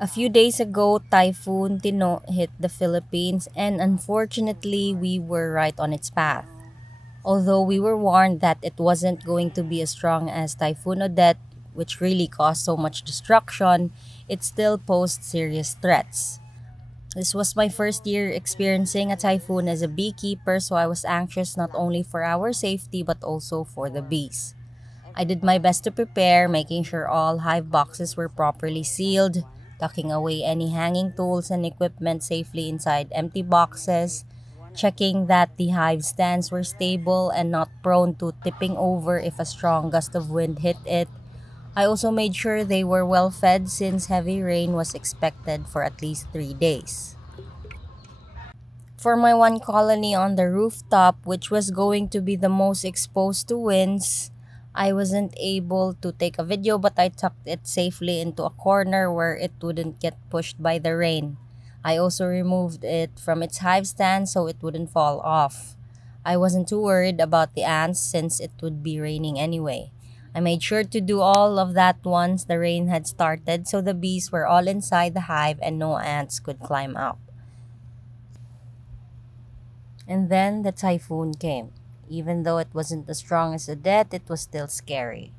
A few days ago, Typhoon Tino hit the Philippines and unfortunately we were right on its path. Although we were warned that it wasn't going to be as strong as Typhoon Odette, which really caused so much destruction, it still posed serious threats. This was my first year experiencing a typhoon as a beekeeper, so I was anxious not only for our safety but also for the bees. I did my best to prepare, making sure all hive boxes were properly sealed, tucking away any hanging tools and equipment safely inside empty boxes, checking that the hive stands were stable and not prone to tipping over if a strong gust of wind hit it. I also made sure they were well fed since heavy rain was expected for at least 3 days. For my one colony on the rooftop, which was going to be the most exposed to winds, I wasn't able to take a video, but I tucked it safely into a corner where it wouldn't get pushed by the rain. I also removed it from its hive stand so it wouldn't fall off. I wasn't too worried about the ants since it would be raining anyway. I made sure to do all of that once the rain had started so the bees were all inside the hive and no ants could climb up. And then the typhoon came. Even though it wasn't as strong as Odette, it was still scary.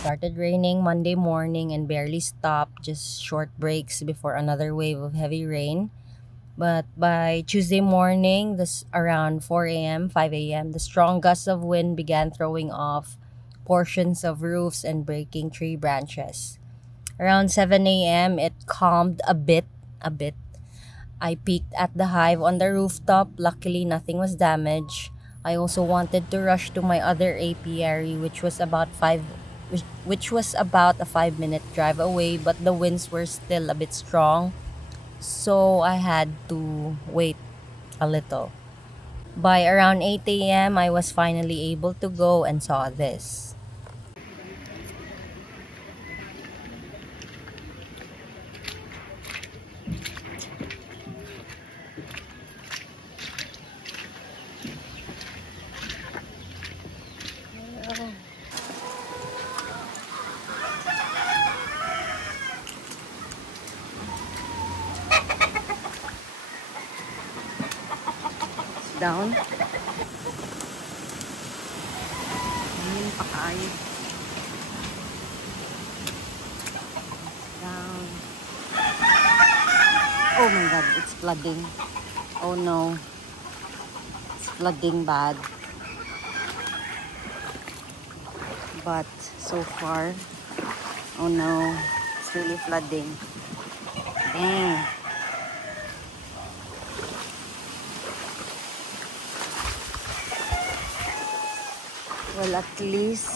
Started raining Monday morning and barely stopped, just short breaks before another wave of heavy rain. But by Tuesday morning, this around 4 a.m., 5 a.m., the strong gusts of wind began throwing off portions of roofs and breaking tree branches. Around 7 a.m., it calmed a bit. I peeked at the hive on the rooftop. Luckily, nothing was damaged. I also wanted to rush to my other apiary, which was about a 5-minute drive away, but the winds were still a bit strong, so I had to wait a little. By around 8 a.m., I was finally able to go and saw this. Down. Pakain. Down. Oh my god, it's flooding. Oh no. It's flooding bad. But so far, oh no, it's really flooding. Dang. Well, at least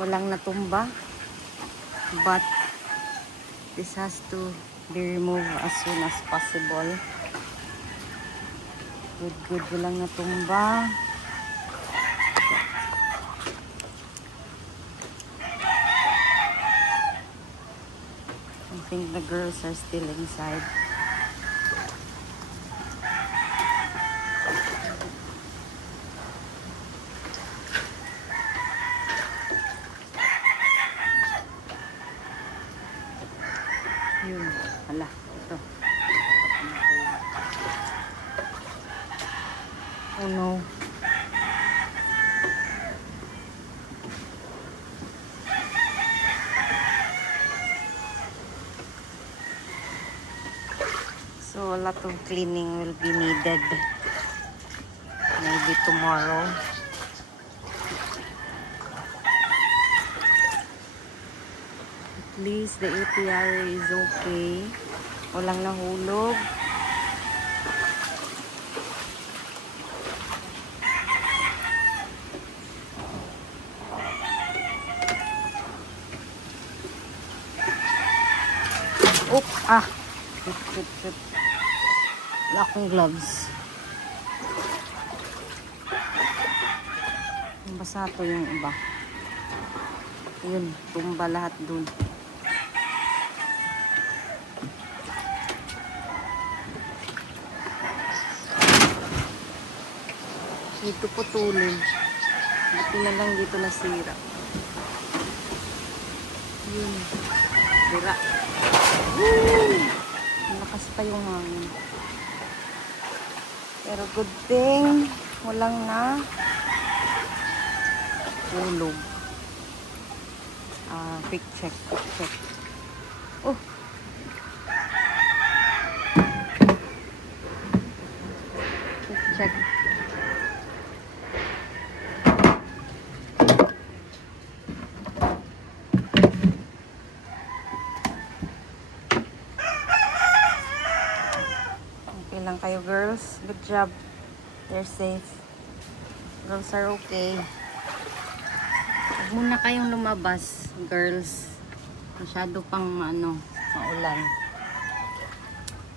walang natumba, but this has to be removed as soon as possible. Good, walang natumba. I think the girls are still inside. Yun. Hala, ito. Oh no. So a lot of cleaning will be needed. Maybe tomorrow. At least the apiary is okay. Walang nahulog. Oop! Ah! Shoot, shoot, shoot. Wala akong gloves. Basa to yung iba. Yun, tumba lahat dun. Dito putulin. Buti na lang dito nasira. Yun. Dira. Woo! Malakas pa yung hangin. Pero good thing, walang na hulog. Quick check, quick check. Oh! Quick check. Okay lang kayo, girls. Good job. They're safe. Girls are okay. Huwag muna kayong lumabas, girls. Masyado pang maulan.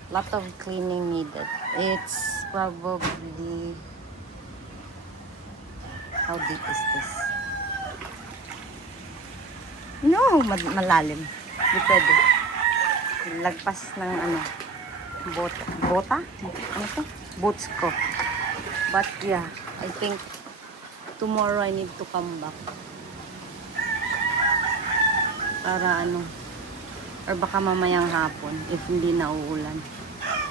Lot of cleaning needed. It's probably... How deep is this? No! Malalim. Di pwede. Lagpas ng bota? Ano to? Boots ko. But yeah, I think tomorrow I need to come back. Para or baka mamayang hapon if hindi na uulan.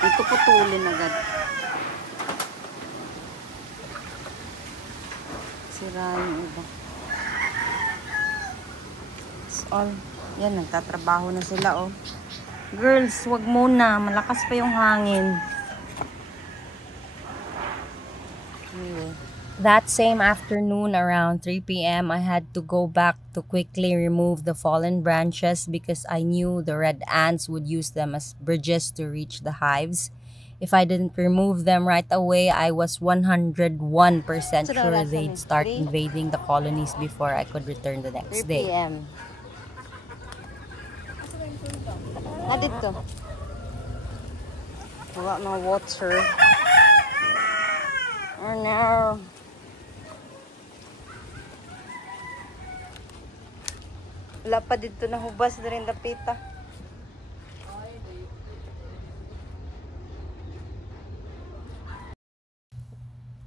Dito putulin agad. Sira yung iba. It's all. Yan, nagtatrabaho na sila, oh. Girls, wag muna. Malakas pa yung hangin. Anyway. That same afternoon, around 3 p.m., I had to go back to quickly remove the fallen branches because I knew the red ants would use them as bridges to reach the hives. If I didn't remove them right away, I was 101% sure they'd start invading the colonies before I could return the next day. 3 p.m. Dito. Wala na water. Oh no. Wala pa dito na hubas na rin dapita.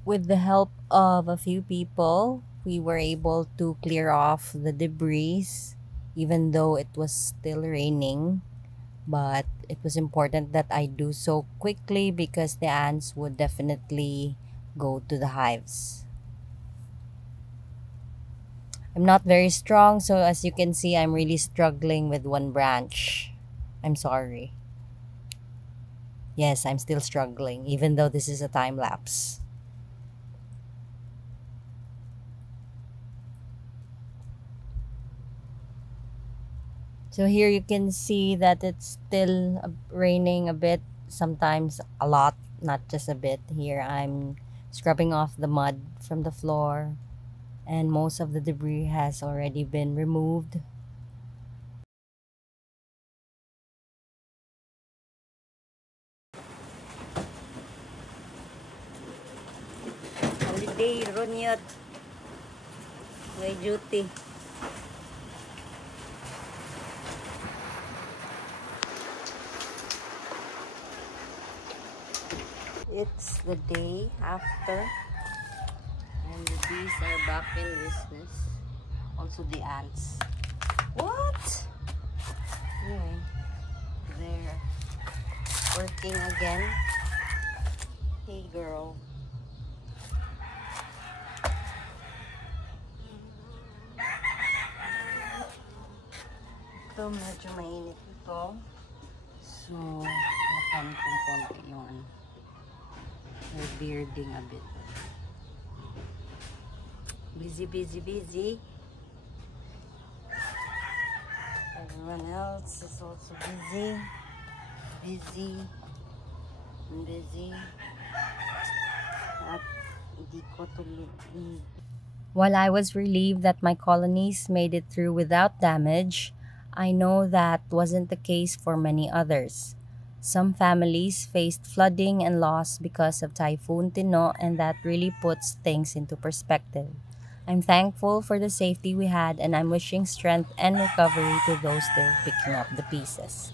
With the help of a few people, we were able to clear off the debris, even though it was still raining. But it was important that I do so quickly because the ants would definitely go to the hives. I'm not very strong, so as you can see, I'm really struggling with one branch. I'm sorry. Yes, I'm still struggling, even though this is a time lapse. So here you can see that it's still raining a bit, sometimes a lot, not just a bit. Here I'm scrubbing off the mud from the floor, and most of the debris has already been removed. Holiday, Ronyot. May duty. It's the day after, and the bees are back in business. Also the ants. What? Anyway, they're working again. Hey girl. Ito medyo mainit ito. So, nakan kong konti yung they're bearding a bit. Busy, busy, busy. Everyone else is also busy. Busy. And busy. At hindi ko tuloy. While I was relieved that my colonies made it through without damage, I know that wasn't the case for many others. Some families faced flooding and loss because of Typhoon Tino, and that really puts things into perspective. I'm thankful for the safety we had, and I'm wishing strength and recovery to those still picking up the pieces.